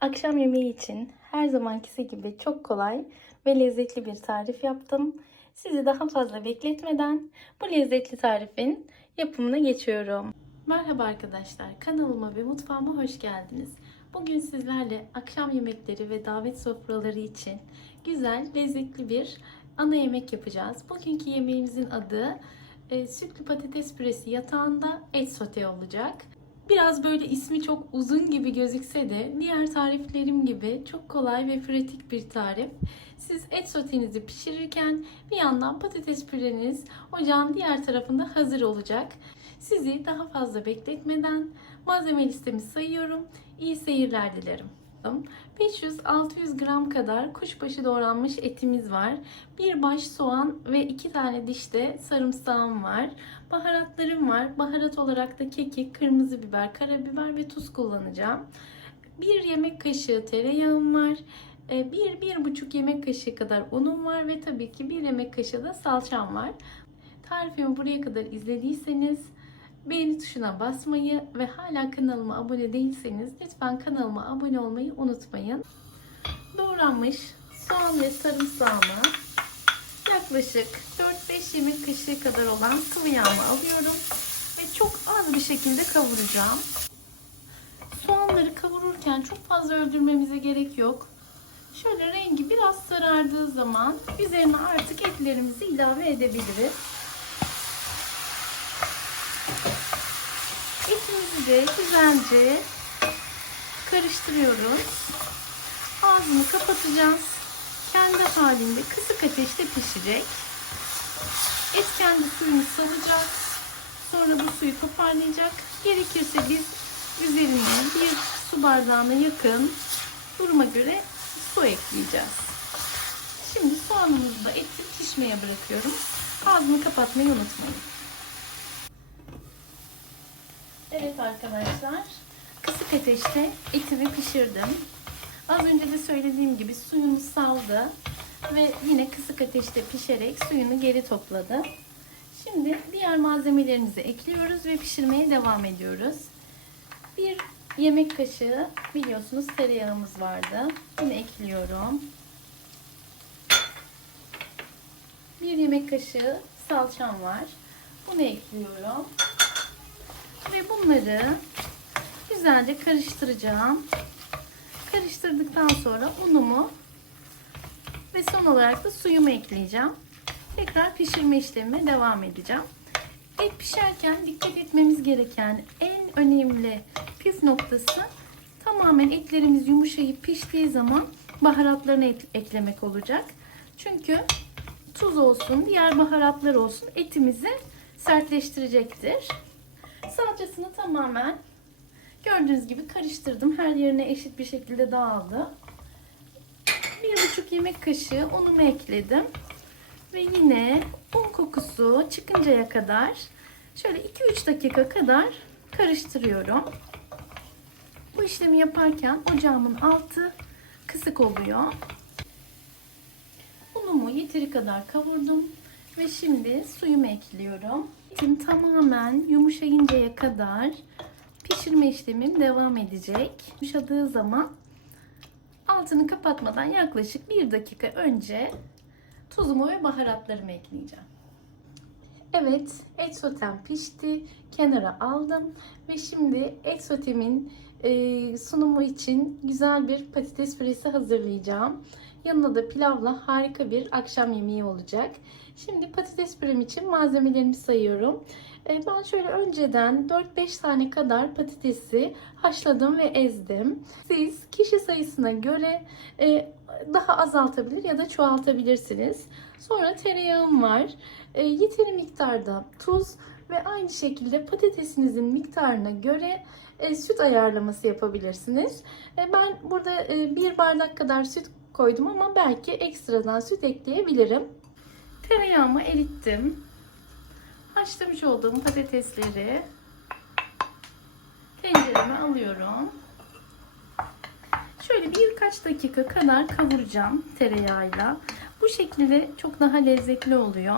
Akşam yemeği için her zamankisi gibi çok kolay ve lezzetli bir tarif yaptım. Sizi daha fazla bekletmeden bu lezzetli tarifin yapımına geçiyorum. Merhaba arkadaşlar, kanalıma ve mutfağıma hoş geldiniz. Bugün sizlerle akşam yemekleri ve davet sofraları için güzel, lezzetli bir ana yemek yapacağız. Bugünkü yemeğimizin adı e, sütlü patates püresi yatağında et sote olacak. Biraz böyle ismi çok uzun gibi gözükse de diğer tariflerim gibi çok kolay ve pratik bir tarif. Siz et sotenizi pişirirken bir yandan patates püreniz ocağın diğer tarafında hazır olacak. Sizi daha fazla bekletmeden malzeme listemi sayıyorum. İyi seyirler dilerim. 500-600 gram kadar kuşbaşı doğranmış etimiz var. Bir baş soğan ve iki tane dişte sarımsağım var. Baharatlarım var. Baharat olarak da kekik, kırmızı biber, karabiber ve tuz kullanacağım. Bir yemek kaşığı tereyağım var. Ee, Bir, bir buçuk yemek kaşığı kadar unum var ve tabii ki bir yemek kaşığı da salçam var. Tarifimi buraya kadar izlediyseniz beğeni tuşuna basmayı ve hala kanalıma abone değilseniz lütfen kanalıma abone olmayı unutmayın. Doğranmış soğan ve sarımsağımı yaklaşık 4-5 yemek kaşığı kadar olan sıvı yağımı alıyorum ve çok az bir şekilde kavuracağım. Soğanları kavururken çok fazla öldürmemize gerek yok. Şöyle rengi biraz sarardığı zaman üzerine artık etlerimizi ilave edebiliriz. De güzelce karıştırıyoruz. Ağzını kapatacağız. Kendi halinde kısık ateşte pişecek. Et kendi suyunu salacak. Sonra bu suyu toparlayacak. Gerekirse biz üzerine bir su bardağına yakın duruma göre su ekleyeceğiz. Şimdi soğanımızı da eti pişmeye bırakıyorum. Ağzını kapatmayı unutmayın. Evet arkadaşlar, kısık ateşte etimi pişirdim. Az önce de söylediğim gibi suyunu saldı ve yine kısık ateşte pişerek suyunu geri topladı. Şimdi diğer malzemelerimizi ekliyoruz ve pişirmeye devam ediyoruz. Bir yemek kaşığı biliyorsunuz tereyağımız vardı. Bunu ekliyorum. Bir yemek kaşığı salçam var. Bunu ekliyorum. Ve bunları güzelce karıştıracağım. Karıştırdıktan sonra unumu ve son olarak da suyumu ekleyeceğim. Tekrar pişirme işlemime devam edeceğim. Et pişerken dikkat etmemiz gereken en önemli püf noktası tamamen etlerimiz yumuşayıp piştiği zaman baharatlarını eklemek olacak. Çünkü tuz olsun, diğer baharatlar olsun etimizi sertleştirecektir. Salçasını tamamen gördüğünüz gibi karıştırdım. Her yerine eşit bir şekilde dağıldı. Bir buçuk yemek kaşığı unumu ekledim. Ve yine un kokusu çıkıncaya kadar şöyle 2-3 dakika kadar karıştırıyorum. Bu işlemi yaparken ocağımın altı kısık oluyor. Unumu yeteri kadar kavurdum ve şimdi suyumu ekliyorum. Etim tamamen yumuşayıncaya kadar pişirme işlemim devam edecek. Yumuşadığı zaman altını kapatmadan yaklaşık bir dakika önce tuzumu ve baharatlarımı ekleyeceğim. Evet, et sotem pişti. Kenara aldım ve şimdi et sotemin e, sunumu için güzel bir patates püresi hazırlayacağım. Yanına da pilavla harika bir akşam yemeği olacak. Şimdi patates pürem için malzemelerimi sayıyorum. E, ben şöyle önceden 4-5 tane kadar patatesi haşladım ve ezdim. Siz kişi sayısına göre e, daha azaltabilir ya da çoğaltabilirsiniz. Sonra tereyağım var. E, yeteri miktarda tuz ve aynı şekilde patatesinizin miktarına göre e, süt ayarlaması yapabilirsiniz. E, ben burada e, bir bardak kadar süt koydum ama belki ekstradan süt ekleyebilirim. Tereyağımı erittim. Haşlamış olduğum patatesleri tencereme alıyorum. Şöyle birkaç dakika kadar kavuracağım tereyağıyla. Bu şekilde çok daha lezzetli oluyor.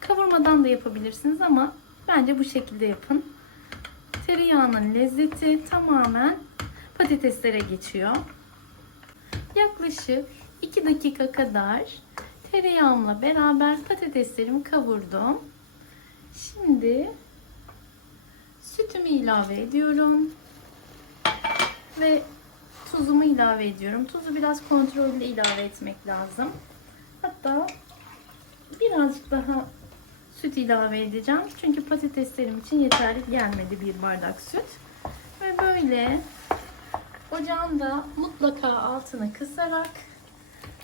Kavurmadan da yapabilirsiniz ama bence bu şekilde yapın. Tereyağının lezzeti tamamen patateslere geçiyor. Yaklaşık 2 dakika kadar tereyağımla beraber patateslerimi kavurdum. Şimdi sütümü ilave ediyorum. Ve tuzumu ilave ediyorum. Tuzu biraz kontrollü ilave etmek lazım. Hatta birazcık daha süt ilave edeceğim. Çünkü patateslerim için yeterli gelmedi bir bardak süt. Ve böyle ocağın da mutlaka altını kısarak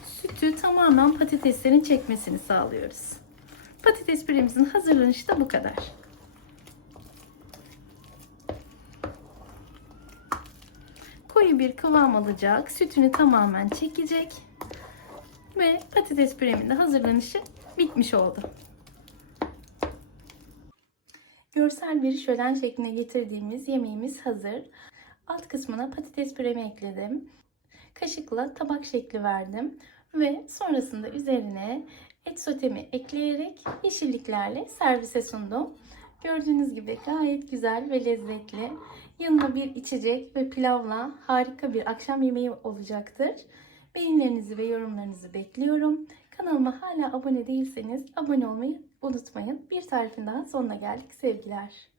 sütü tamamen patateslerin çekmesini sağlıyoruz. Patates püremizin hazırlanışı da bu kadar. Koyu bir kıvam alacak, sütünü tamamen çekecek ve patates püremin de hazırlanışı bitmiş oldu. Görsel bir şölen şekline getirdiğimiz yemeğimiz hazır. Alt kısmına patates püremi ekledim. Kaşıkla tabak şekli verdim ve sonrasında üzerine et sotemi ekleyerek yeşilliklerle servise sundum. Gördüğünüz gibi gayet güzel ve lezzetli. Yanına bir içecek ve pilavla harika bir akşam yemeği olacaktır. Beğenilerinizi ve yorumlarınızı bekliyorum. Kanalıma hala abone değilseniz abone olmayı unutmayın. Bir tarifin daha sonuna geldik. Sevgiler.